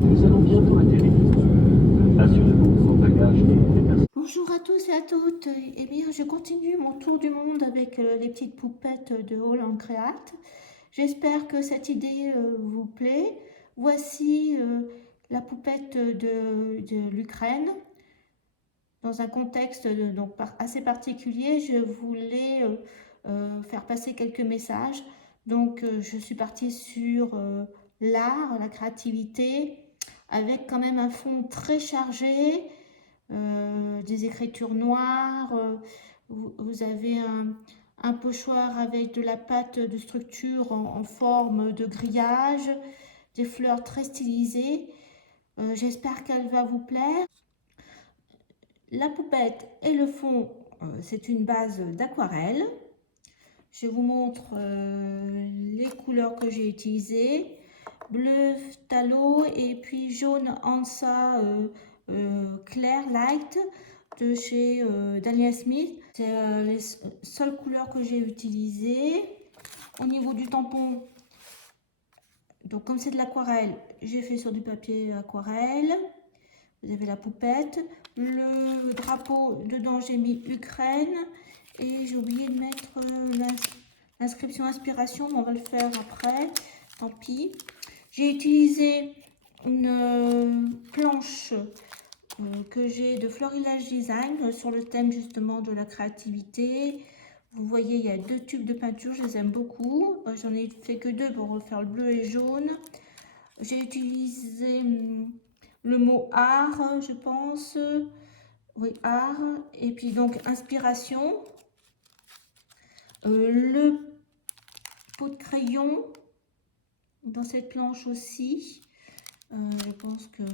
Nous allons bientôt atterrir. Assurez-vous que vos bagages et les personnes. Bonjour à tous et à toutes. Eh bien, je continue mon tour du monde avec les petites poupettes de Holland Create. J'espère que cette idée vous plaît. Voici la poupette de l'Ukraine. Dans un contexte donc assez particulier, je voulais faire passer quelques messages. Donc, je suis partie sur l'art, la créativité, avec quand même un fond très chargé, des écritures noires. Vous avez un pochoir avec de la pâte de structure en forme de grillage, des fleurs très stylisées. J'espère qu'elle va vous plaire. La poupette et le fond, c'est une base d'aquarelle. Je vous montre les couleurs que j'ai utilisées. Bleu phthalo et puis jaune Hansa clair light de chez Daniel Smith. C'est les seules couleurs que j'ai utilisées. Au niveau du tampon, donc comme c'est de l'aquarelle, j'ai fait sur du papier aquarelle. Vous avez la poupette, le drapeau, dedans j'ai mis Ukraine et j'ai oublié de mettre l'inscription inspiration, mais on va le faire après, tant pis. J'ai utilisé une planche que j'ai de Florilège Design sur le thème justement de la créativité. Vous voyez, il y a 2 tubes de peinture, je les aime beaucoup. J'en ai fait que 2 pour refaire le bleu et jaune. J'ai utilisé le mot art, je pense. Oui, art. Et puis donc inspiration. Le pot de crayon dans cette planche aussi. Je pense que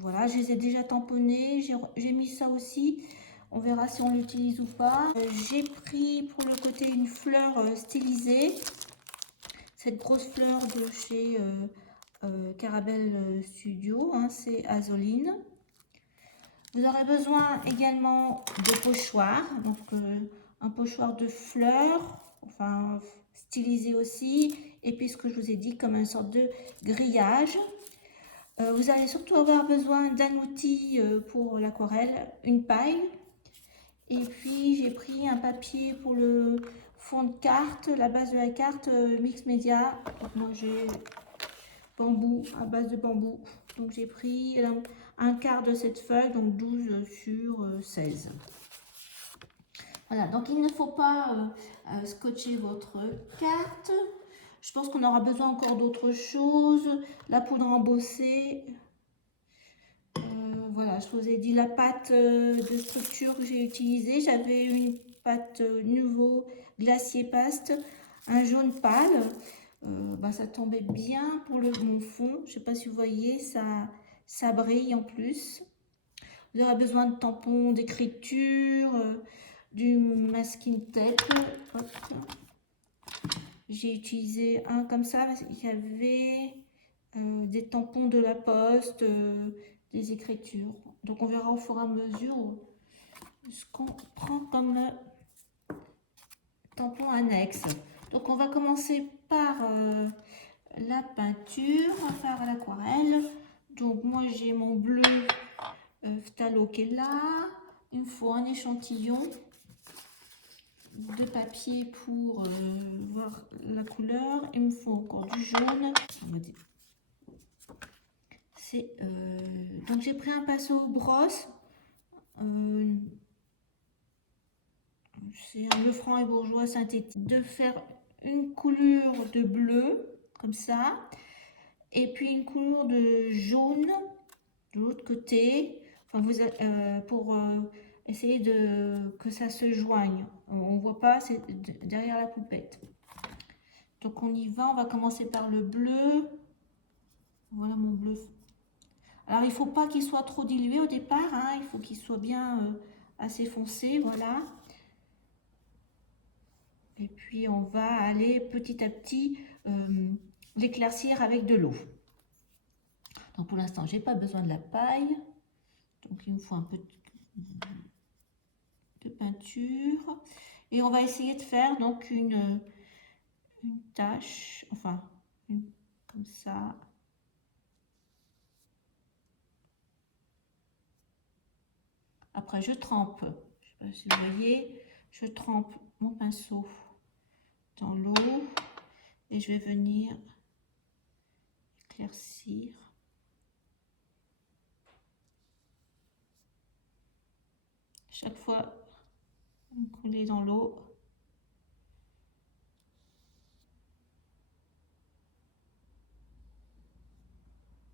voilà, je les ai déjà tamponnés. J'ai mis ça aussi. On verra si on l'utilise ou pas. J'ai pris pour le côté une fleur stylisée. Cette grosse fleur de chez Carabelle Studio, hein, c'est Azoline. Vous aurez besoin également de pochoirs, donc un pochoir de fleurs, enfin stylisé aussi, et puis ce que je vous ai dit comme une sorte de grillage. Vous allez surtout avoir besoin d'un outil pour l'aquarelle, une paille, et puis j'ai pris un papier pour le fond de carte, la base de la carte Mix Media. Donc moi j'ai bambou, à base de bambou. Donc j'ai pris un quart de cette feuille, donc 12 sur 16. Voilà, donc il ne faut pas scotcher votre carte. Je pense qu'on aura besoin encore d'autres choses. La poudre embossée. Voilà, je vous ai dit la pâte de structure que j'ai utilisée. J'avais une pâte Nouveau Glacier Paste, un jaune pâle. Ça tombait bien pour mon fond. Je ne sais pas si vous voyez, ça brille en plus. Vous aurez besoin de tampons d'écriture, du masking tape. J'ai utilisé un comme ça parce qu'il y avait des tampons de la poste, des écritures. Donc on verra au fur et à mesure ce qu'on prend comme tampon annexe. Donc on va commencer par la peinture, on va faire à l'aquarelle. Donc moi j'ai mon bleu phthalo qui est là. Il me faut un échantillon de papier pour voir la couleur. Il me faut encore du jaune. Donc j'ai pris un pinceau brosse. C'est un Lefranc et Bourgeois synthétique. De faire une couleur de bleu, comme ça. Et puis une couleur de jaune de l'autre côté. Enfin, pour essayer que ça se joigne. On ne voit pas, c'est derrière la poupette. Donc on y va, on va commencer par le bleu. Voilà mon bleu. Alors il ne faut pas qu'il soit trop dilué au départ, hein, il faut qu'il soit bien assez foncé, voilà. Et puis on va aller petit à petit l'éclaircir avec de l'eau. Donc pour l'instant, j'ai pas besoin de la paille. Donc il me faut un peu de peinture. Et on va essayer de faire donc une tache, enfin comme ça. Après, je trempe, je sais pas si vous voyez, je trempe mon pinceau dans l'eau et je vais venir éclaircir. Chaque fois, coller dans l'eau.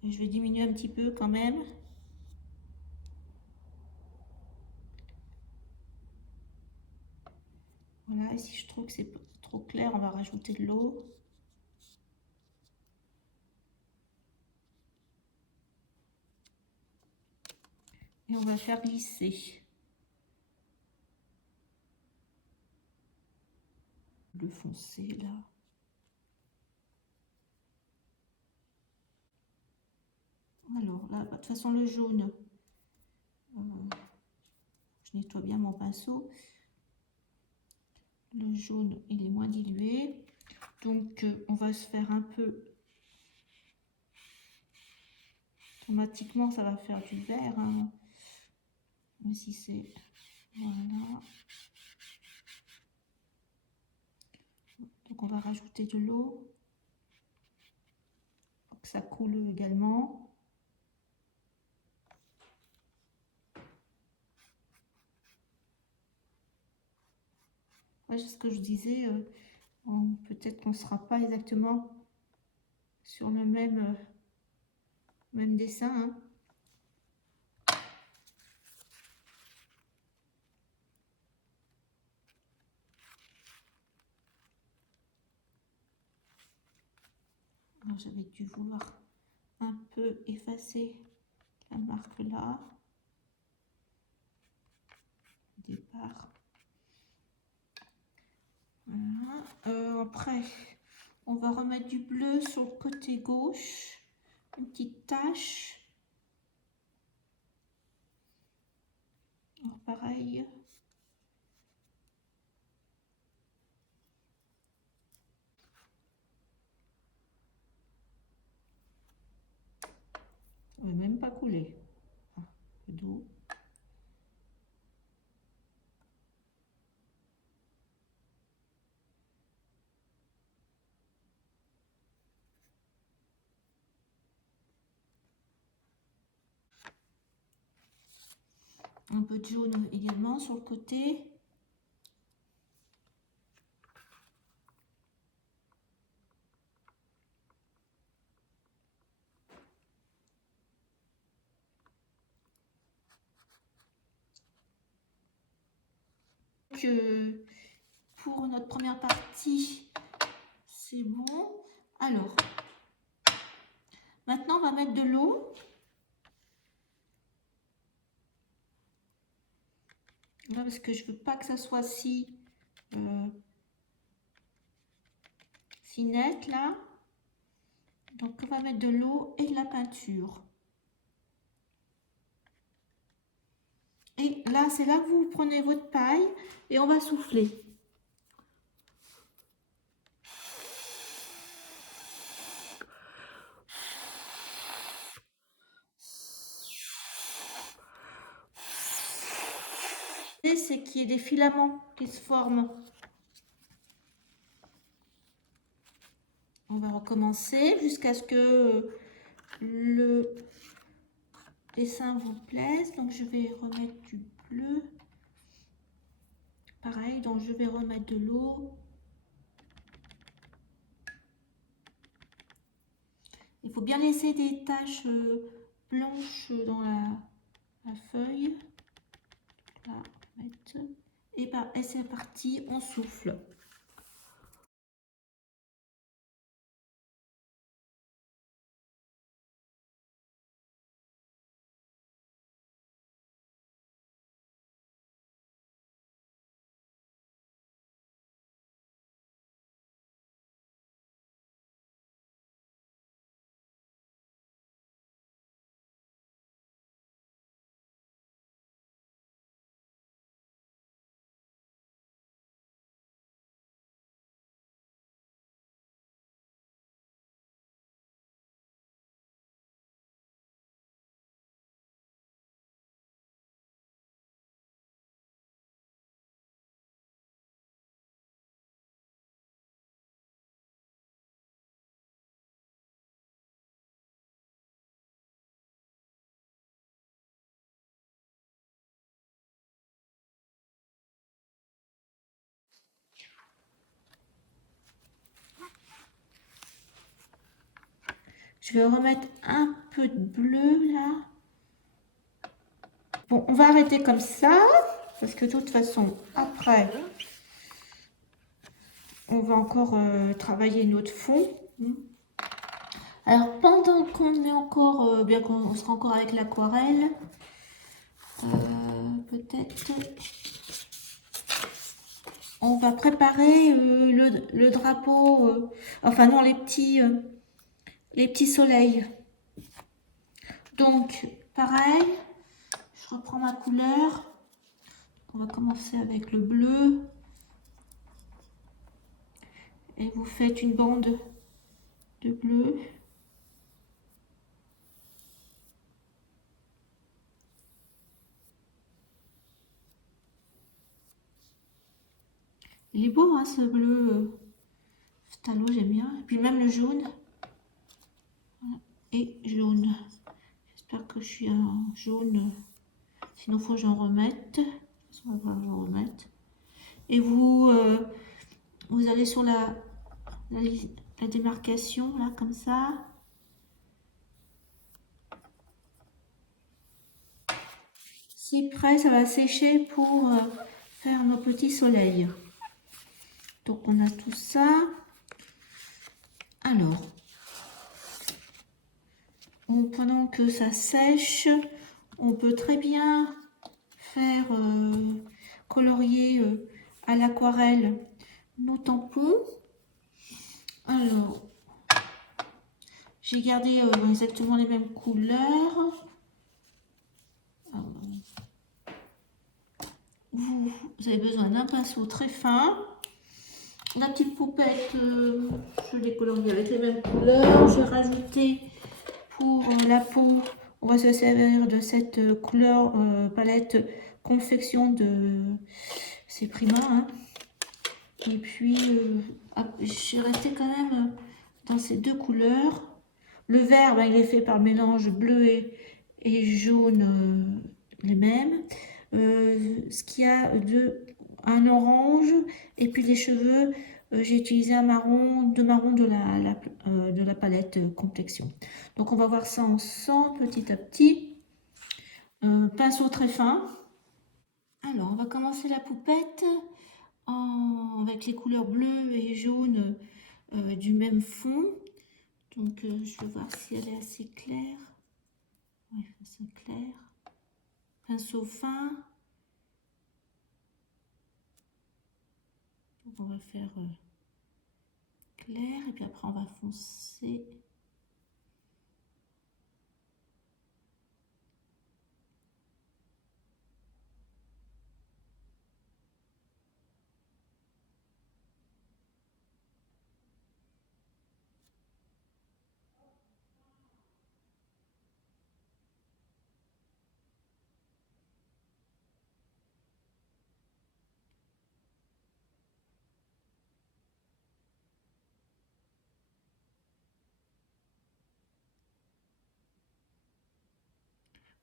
Et je vais diminuer un petit peu quand même. Voilà, et si je trouve que c'est trop clair, on va rajouter de l'eau. Et on va faire glisser le foncé là. Alors là, de toute façon, le jaune, je nettoie bien mon pinceau. Le jaune, il est moins dilué. Donc, on va se faire un peu. Automatiquement, ça va faire du vert. Hein. Mais si c'est. Voilà. Donc, on va rajouter de l'eau pour que ça coule également. Ouais, c'est ce que je disais. Peut-être qu'on ne sera pas exactement sur le même dessin. Hein. J'avais dû vouloir un peu effacer la marque là. Au départ. Voilà. Après, on va remettre du bleu sur le côté gauche. Une petite tache. Alors pareil. On ne va même pas couler. Un peu d'eau. Un peu de jaune également sur le côté. Donc, pour notre première partie, c'est bon. Alors, maintenant, on va mettre de l'eau. Là, parce que je veux pas que ça soit si net là. Donc, on va mettre de l'eau et de la peinture. Et là, c'est là que vous prenez votre paille et on va souffler. C'est qu'il y ait des filaments qui se forment. On va recommencer jusqu'à ce que le dessin vous plaise. Donc je vais remettre du bleu. Pareil, donc je vais remettre de l'eau. Il faut bien laisser des taches blanches dans la feuille. Là, et c'est parti, on souffle. Je vais remettre un peu de bleu là. Bon, on va arrêter comme ça, parce que de toute façon, après, on va encore travailler notre fond. Alors, pendant qu'on est encore, bien qu'on sera encore avec l'aquarelle, peut-être, on va préparer le drapeau, enfin non, les petits soleils. Donc, pareil, je reprends ma couleur. On va commencer avec le bleu. Et vous faites une bande de bleu. Il est beau, hein, ce bleu phthalo, j'aime bien. Et puis même le jaune. Voilà. Et jaune. J'espère que je suis en jaune. Sinon, il faut que j'en remette. On va voir, j'en remette. Et vous, vous allez sur la démarcation, là, comme ça. C'est prêt, ça va sécher pour faire nos petits soleils. Donc, on a tout ça. Alors, pendant que ça sèche, on peut très bien faire colorier à l'aquarelle nos tampons. Alors, j'ai gardé exactement les mêmes couleurs. Vous avez besoin d'un pinceau très fin. La petite poupette, je l'ai coloriée avec les mêmes couleurs. J'ai rajouté pour la peau, on va se servir de cette couleur palette confection de c'est Prima. Hein. Et puis, j'ai resté quand même dans ces deux couleurs. Le vert, ben, il est fait par mélange bleu et jaune, les mêmes. Ce qu'il y a un orange, et puis les cheveux, j'ai utilisé un marron, deux marrons de la palette complexion. Donc on va voir ça ensemble petit à petit. Pinceau très fin. Alors on va commencer la poupette avec les couleurs bleues et jaunes du même fond. Donc je vais voir si elle est assez claire. Oui, assez claire. Pinceau fin. Donc on va faire clair et puis après on va foncer.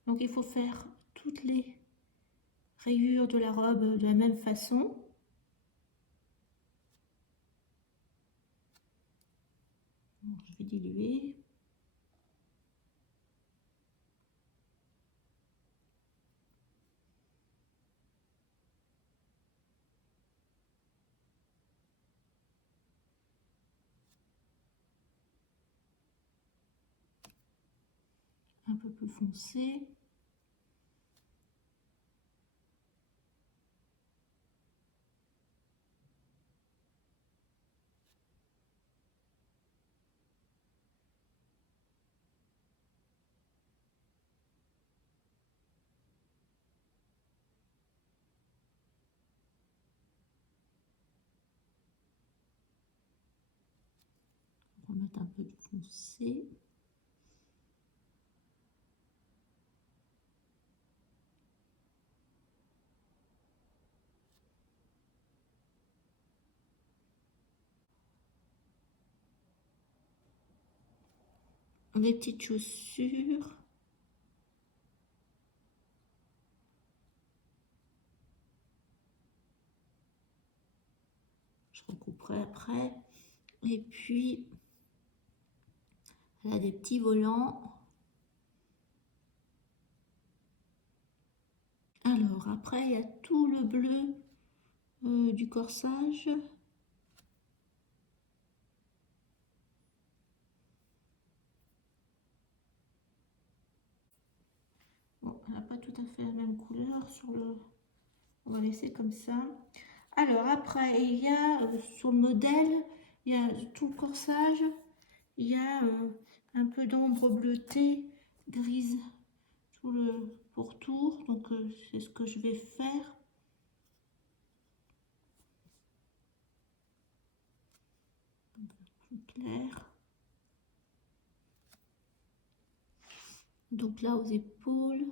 Donc il faut faire toutes les rayures de la robe de la même façon. Donc, je vais diluer. Un peu plus foncé. On va mettre un peu de foncé. Les petites chaussures. Je recouperai après. Et puis, Elle a des petits volants. Alors après, il y a tout le bleu du corsage. Bon, elle n'a pas tout à fait la même couleur sur le... On va laisser comme ça. Alors après, il y a sur le modèle, il y a tout le corsage. Il y a un peu d'ombre bleutée, grise, tout le pourtour. Donc c'est ce que je vais faire. Plus clair. Donc là aux épaules.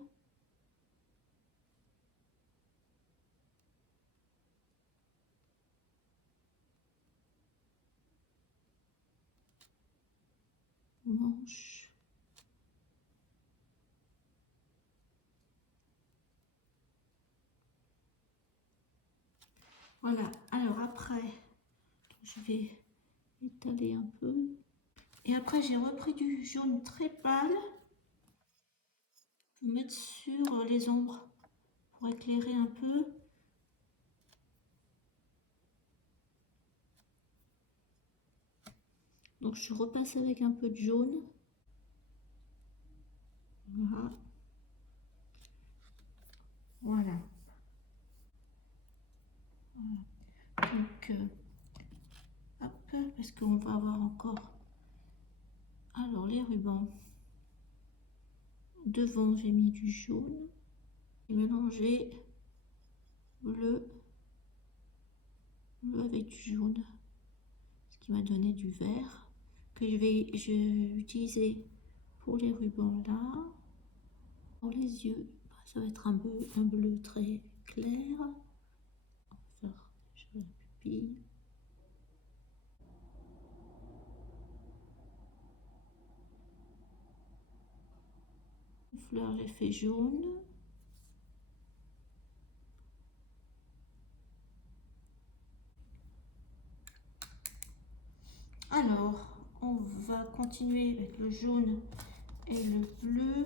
Manche. Voilà, alors après, je vais étaler un peu. Et après, j'ai repris du jaune très pâle. Je vais mettre sur les ombres pour éclairer un peu. Donc je repasse avec un peu de jaune. Voilà. Voilà. Donc, hop, parce qu'on va avoir encore. Alors, les rubans. Devant, j'ai mis du jaune. J'ai mélangé bleu avec du jaune. Ce qui m'a donné du vert. Que je vais utiliser pour les rubans là. Pour les yeux, ça va être un bleu très clair. On va faire sur la pupille. Fleur, j'ai fait jaune. Alors, on va continuer avec le jaune et le bleu.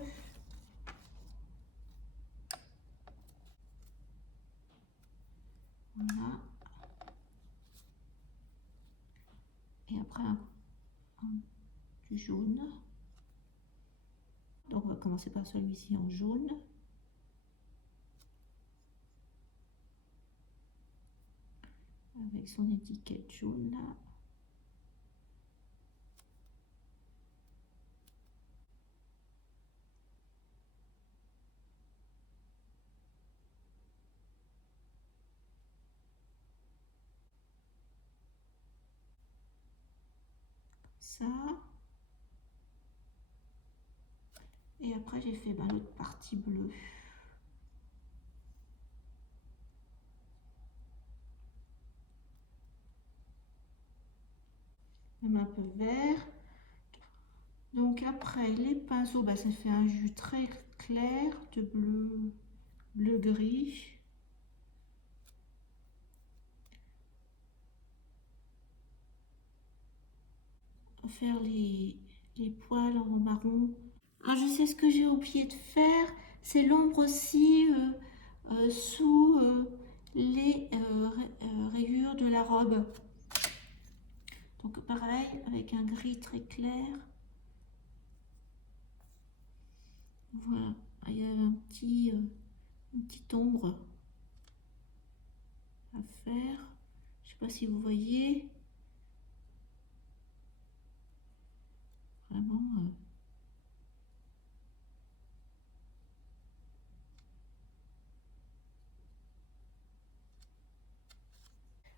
Voilà. Et après, du jaune. Donc, on va commencer par celui-ci en jaune. Avec son étiquette jaune là. Ça. Et après, j'ai fait l'autre partie bleue. Même un peu vert. Donc après, les pinceaux, ça fait un jus très clair de bleu-gris. Faire les poils en marron. Alors je sais ce que j'ai oublié de faire, c'est l'ombre aussi sous les rayures de la robe. Donc pareil, avec un gris très clair. Voilà, il y a une petite ombre à faire. Je sais pas si vous voyez. Vraiment.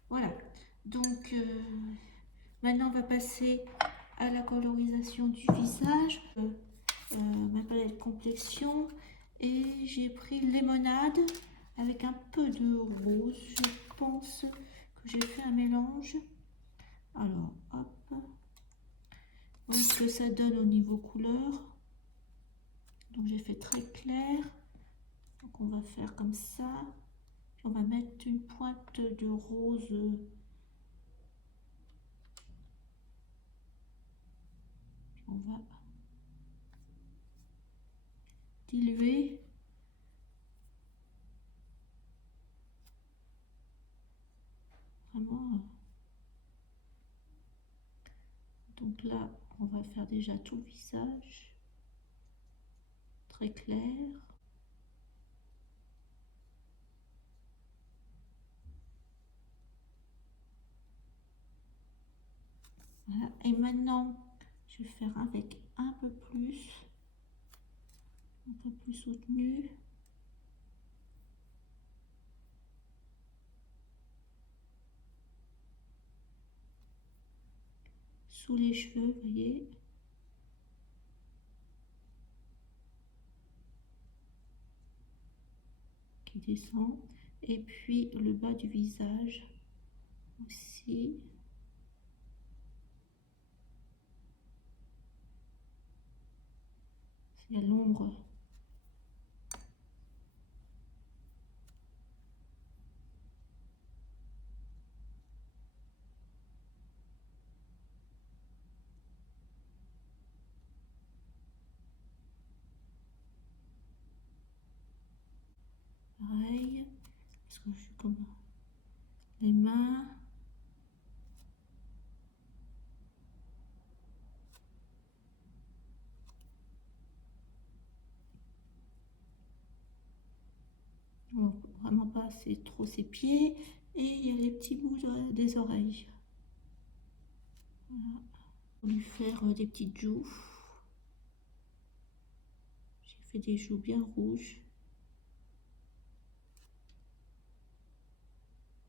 Voilà. Donc maintenant on va passer à la colorisation du visage. Ma palette complexion. Et j'ai pris limonade avec un peu de rose. Je pense que j'ai fait un mélange. Alors, hop. Voilà ce que ça donne au niveau couleur. Donc j'ai fait très clair. Donc on va faire comme ça. Puis on va mettre une pointe de rose. Puis on va diluer. Vraiment. Donc là, on va faire déjà tout le visage. Très clair. Voilà. Et maintenant, je vais faire avec un peu plus soutenu. Sous les cheveux, vous voyez. Qui descend. Et puis le bas du visage aussi. C'est à l'ombre. Pareil, parce que je suis comme les mains. Bon, vraiment pas assez trop ses pieds. Et il y a les petits bouts des oreilles. Voilà. Pour lui faire des petites joues. J'ai fait des joues bien rouges.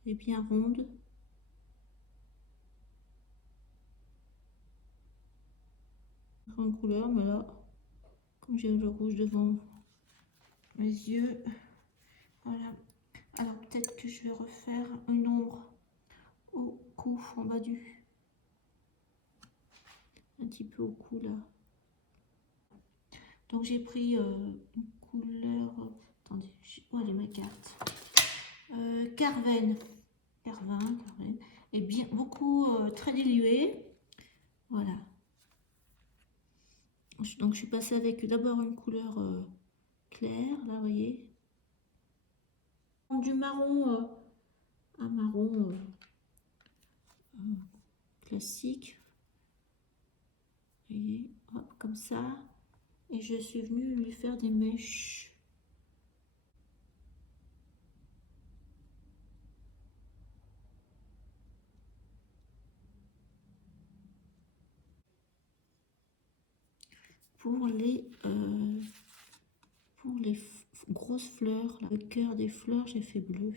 Et bien rondes. En couleur, mais là, comme j'ai le rouge devant mes yeux, voilà. Alors peut-être que je vais refaire une ombre au cou, en bas du... un petit peu au cou là. Donc j'ai pris une couleur... Attendez, où elle est ma carte? Carven. Et bien beaucoup très dilué. Voilà. Donc je suis passée avec d'abord une couleur claire, là vous voyez. Du marron à marron classique. Vous voyez, hop, comme ça. Et je suis venue lui faire des mèches. Pour les grosses fleurs, là. Le cœur des fleurs, j'ai fait bleu.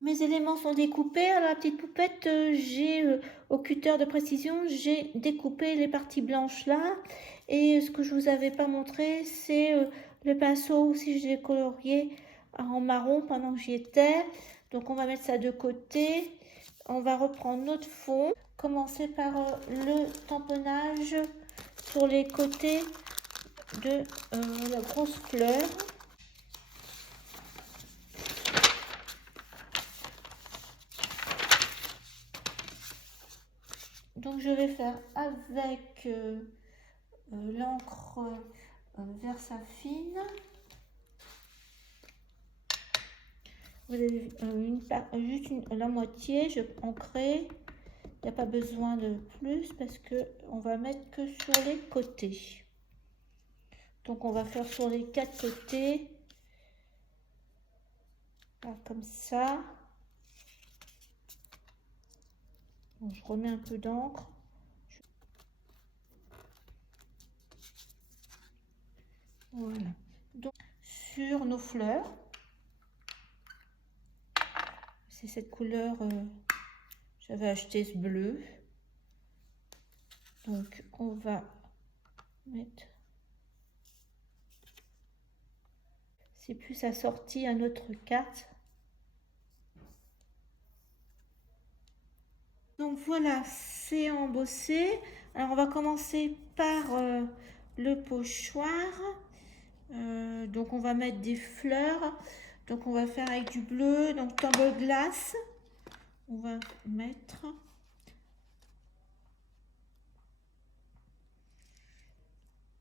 Mes éléments sont découpés. Alors la petite poupette, j'ai au cutter de précision, j'ai découpé les parties blanches là. Et ce que je vous avais pas montré, c'est le pinceau aussi, je l'ai colorié en marron pendant que j'y étais. Donc on va mettre ça de côté. On va reprendre notre fond. Commencer par le tamponnage sur les côtés de la grosse fleur. Donc je vais faire avec l'encre Versafine. Vous avez juste la moitié, je ancrée. Il n'y a pas besoin de plus parce que on va mettre que sur les côtés. Donc on va faire sur les 4 côtés. Voilà, comme ça. Bon, je remets un peu d'encre. Voilà. Donc sur nos fleurs, c'est cette couleur, j'avais acheté ce bleu. Donc on va mettre, c'est plus assorti à notre carte. Donc voilà, c'est embossé. Alors on va commencer par le pochoir. Donc on va mettre des fleurs. Donc on va faire avec du bleu, donc Tumble Glass. On va mettre.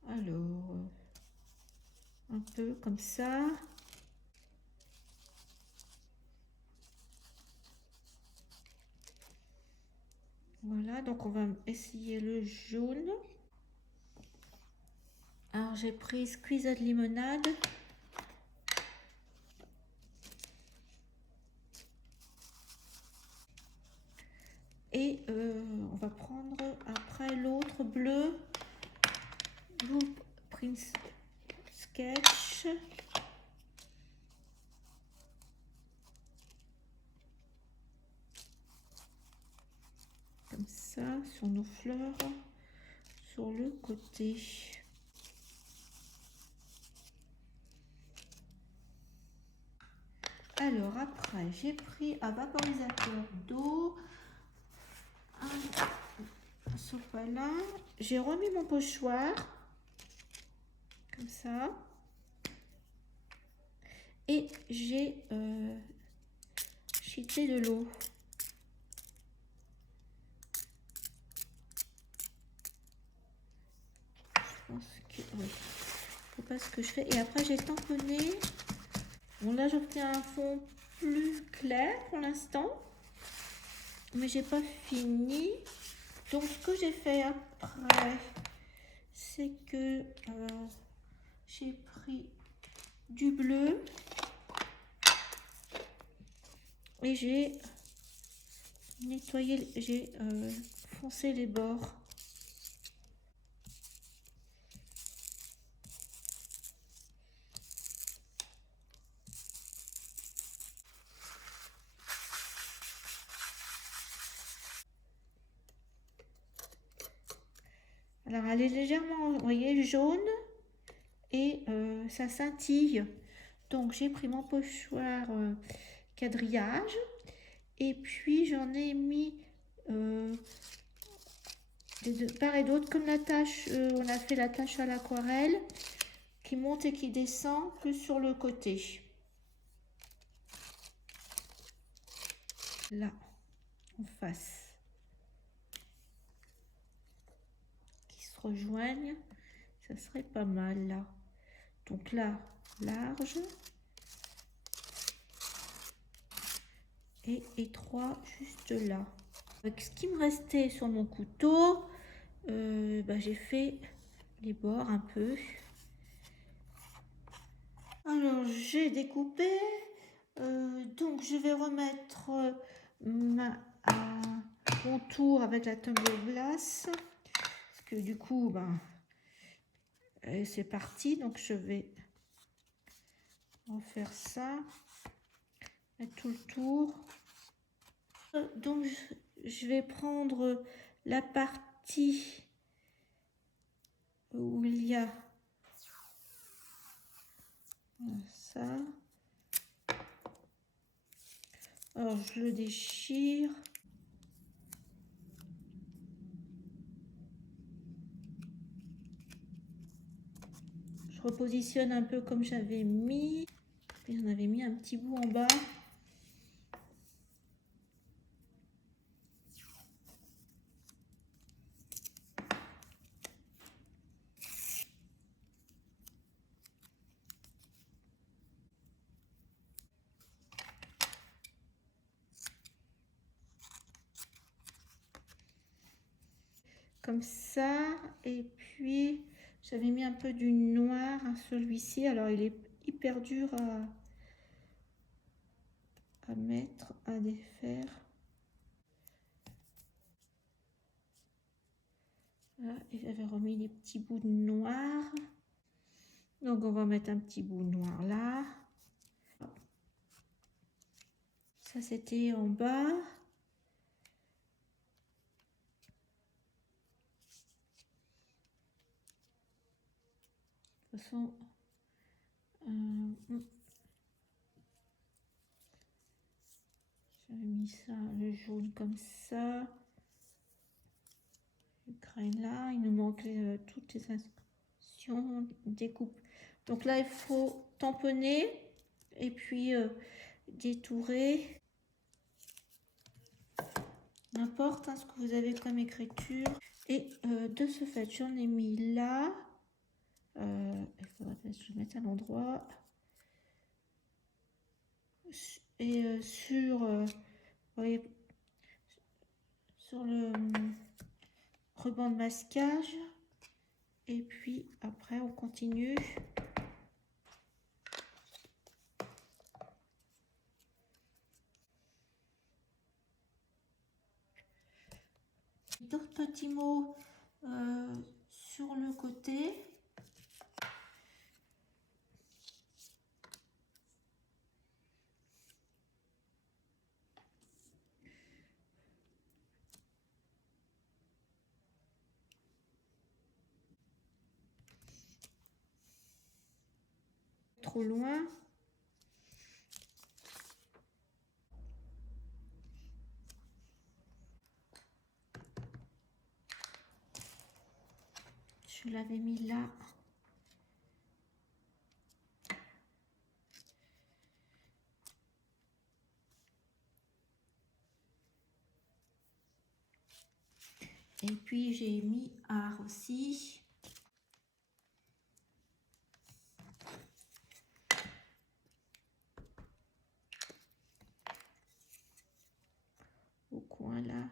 Alors, un peu comme ça. Voilà, donc on va essayer le jaune. Alors j'ai pris squeezed limonade. Et on va prendre après l'autre bleu, Blue Prince Sketch. Comme ça, sur nos fleurs, sur le côté. Alors après, j'ai pris un vaporisateur d'eau, un sopalin. J'ai remis mon pochoir, comme ça. Et j'ai cheaté de l'eau. Je pense que oui. Faut pas ce que je fais. Et après j'ai tamponné. Bon là j'obtiens un fond plus clair pour l'instant, mais j'ai pas fini. Donc ce que j'ai fait après, c'est que j'ai pris du bleu et j'ai nettoyé, j'ai foncé les bords. Alors elle est légèrement, vous voyez, jaune et ça scintille. Donc j'ai pris mon pochoir quadrillage et puis j'en ai mis de part et d'autre, comme la tâche, on a fait la tâche à l'aquarelle qui monte et qui descend plus sur le côté. Là, en face. Qui se rejoignent, ça serait pas mal là. Donc là, large. Et étroit juste là. Avec ce qui me restait sur mon couteau, j'ai fait les bords un peu. Alors j'ai découpé, donc je vais remettre mon tour avec la tumbler glace, parce que du coup c'est parti, donc je vais refaire ça, mettre tout le tour. Donc je vais prendre la partie où il y a ça. Alors je le déchire. Je repositionne un peu comme j'avais mis. Puis j'en avais mis un petit bout en bas. Comme ça, et puis j'avais mis un peu du noir à celui-ci. Alors il est hyper dur à mettre, à défaire. Là, et j'avais remis les petits bouts de noir. Donc on va mettre un petit bout noir là. Ça c'était en bas. De toute façon, j'avais mis ça, le jaune comme ça. Le grain là, il nous manque toutes les instructions, découpe. Donc là, il faut tamponner et puis détourer. N'importe ce que vous avez comme écriture. Et de ce fait, j'en ai mis là. Il faudrait que je mettre à l'endroit. Et sur, voyez, sur le ruban de masquage. Et puis après, on continue. D'autres petits mots sur le côté. Trop loin. Je l'avais mis là. Et puis j'ai mis art aussi. Au coin là.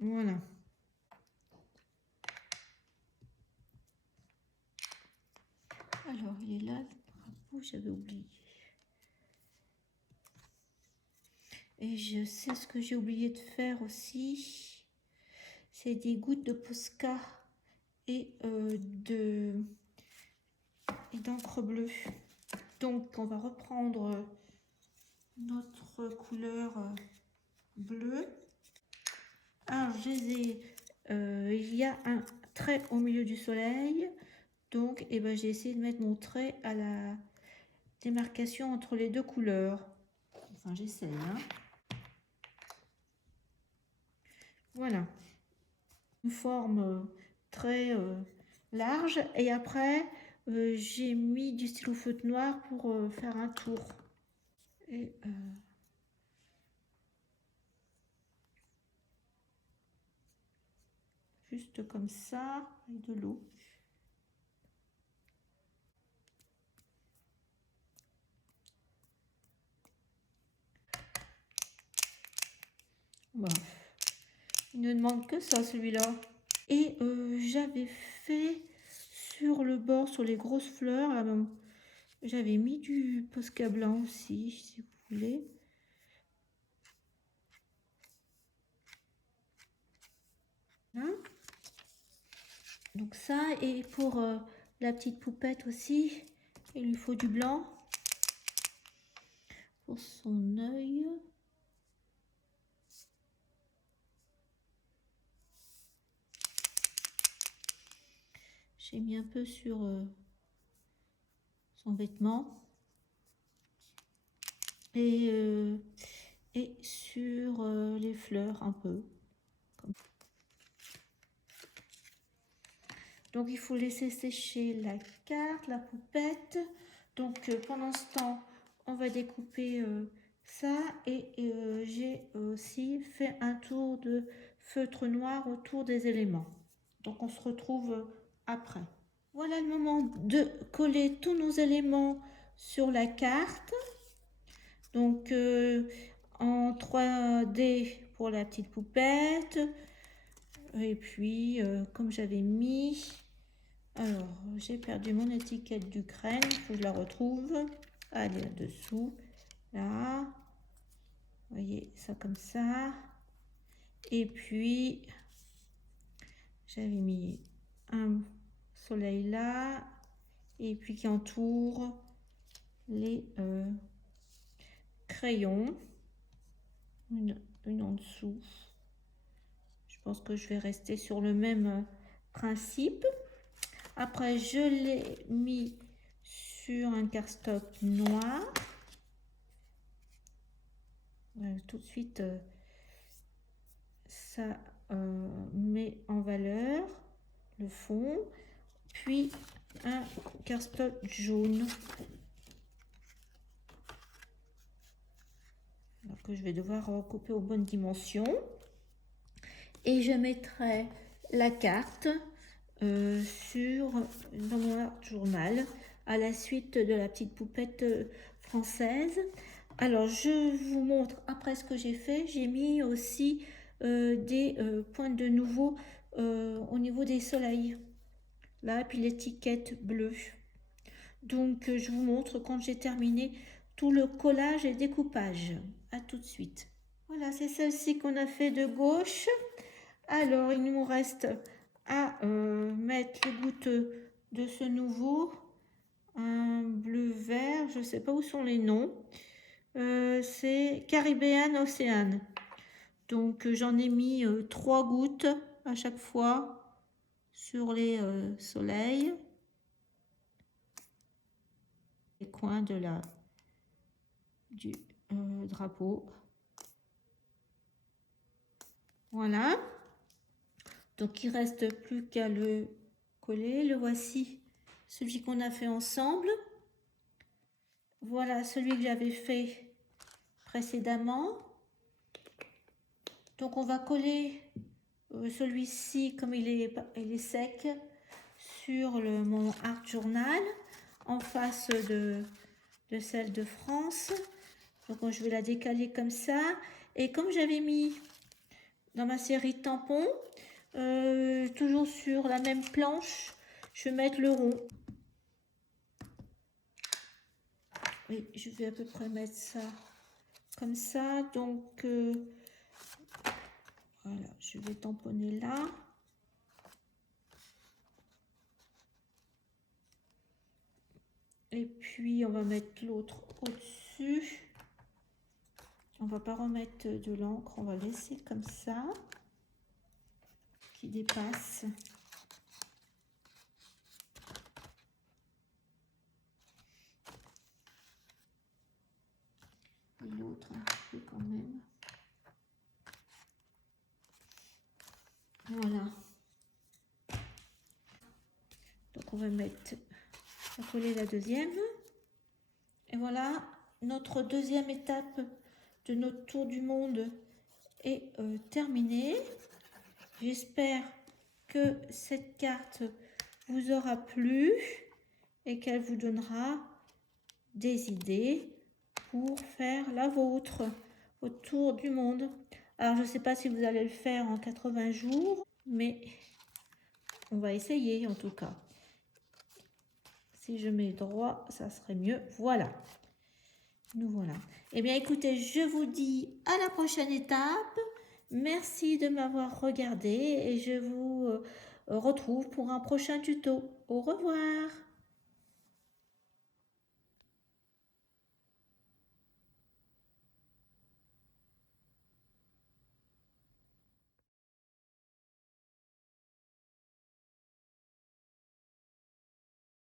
Voilà. Alors, il est là, le drapeau, j'avais oublié. Et je sais ce que j'ai oublié de faire aussi. C'est des gouttes de Posca et d'encre bleue. Donc, on va reprendre notre couleur bleue. Alors, il y a un trait au milieu du soleil. Donc, j'ai essayé de mettre mon trait à la démarcation entre les deux couleurs. Enfin, j'essaie. Voilà. Une forme très large. Et après, j'ai mis du stylo feutre noir pour faire un tour. Et juste comme ça, avec de l'eau. Voilà. Il ne demande que ça, celui-là. Et j'avais fait sur le bord, sur les grosses fleurs, j'avais mis du Posca blanc aussi, si vous voulez. Hein? Donc ça, et pour la petite poupette aussi, il lui faut du blanc pour son œil. J'ai mis un peu sur son vêtement et sur les fleurs un peu. Donc il faut laisser sécher la carte, la poupette. Donc pendant ce temps, on va découper ça et j'ai aussi fait un tour de feutre noir autour des éléments. Donc on se retrouve après. Voilà le moment de coller tous nos éléments sur la carte. Donc en 3D pour la petite poupette. Et puis comme j'avais mis... Alors, j'ai perdu mon étiquette d'Ukraine, il faut que je la retrouve. Elle est là-dessous, là. Vous voyez, ça comme ça. Et puis, j'avais mis un soleil là. Et puis qui entoure les crayons. Une en dessous. Je pense que je vais rester sur le même principe. Après, je l'ai mis sur un cardstock noir. Tout de suite, ça met en valeur le fond. Puis un cardstock jaune. Alors que je vais devoir recouper aux bonnes dimensions. Et je mettrai la carte dans mon art journal à la suite de la petite poupette française. Alors, je vous montre après ce que j'ai fait. J'ai mis aussi des points de nouveau au niveau des soleils. Là, puis l'étiquette bleue. Donc, je vous montre quand j'ai terminé tout le collage et découpage. À tout de suite. Voilà, c'est celle-ci qu'on a fait de gauche. Alors, il nous reste à mettre les gouttes de ce nouveau. Un bleu-vert, je ne sais pas où sont les noms. C'est Caribbean Ocean. Donc, j'en ai mis 3 gouttes à chaque fois sur les soleils. Les coins du drapeau. Voilà. Donc, il ne reste plus qu'à le coller. Le voici, celui qu'on a fait ensemble. Voilà celui que j'avais fait précédemment. Donc, on va coller celui-ci, comme il est sec, sur mon art journal, en face de celle de France. Donc, je vais la décaler comme ça. Et comme j'avais mis dans ma série tampon, toujours sur la même planche, je vais mettre le rond. Et je vais à peu près mettre ça comme ça. Donc, voilà, je vais tamponner là. Et puis, on va mettre l'autre au-dessus. On va pas remettre de l'encre, on va laisser comme ça, qui dépasse. Et l'autre un peu quand même. Voilà. Donc on va coller la deuxième. Et voilà, notre deuxième étape de notre tour du monde est terminée. J'espère que cette carte vous aura plu et qu'elle vous donnera des idées pour faire la vôtre au tour du monde. Alors, je ne sais pas si vous allez le faire en 80 jours, mais on va essayer en tout cas. Si je mets droit, ça serait mieux. Voilà. Nous voilà. Eh bien, écoutez, je vous dis à la prochaine étape. Merci de m'avoir regardé et je vous retrouve pour un prochain tuto. Au revoir.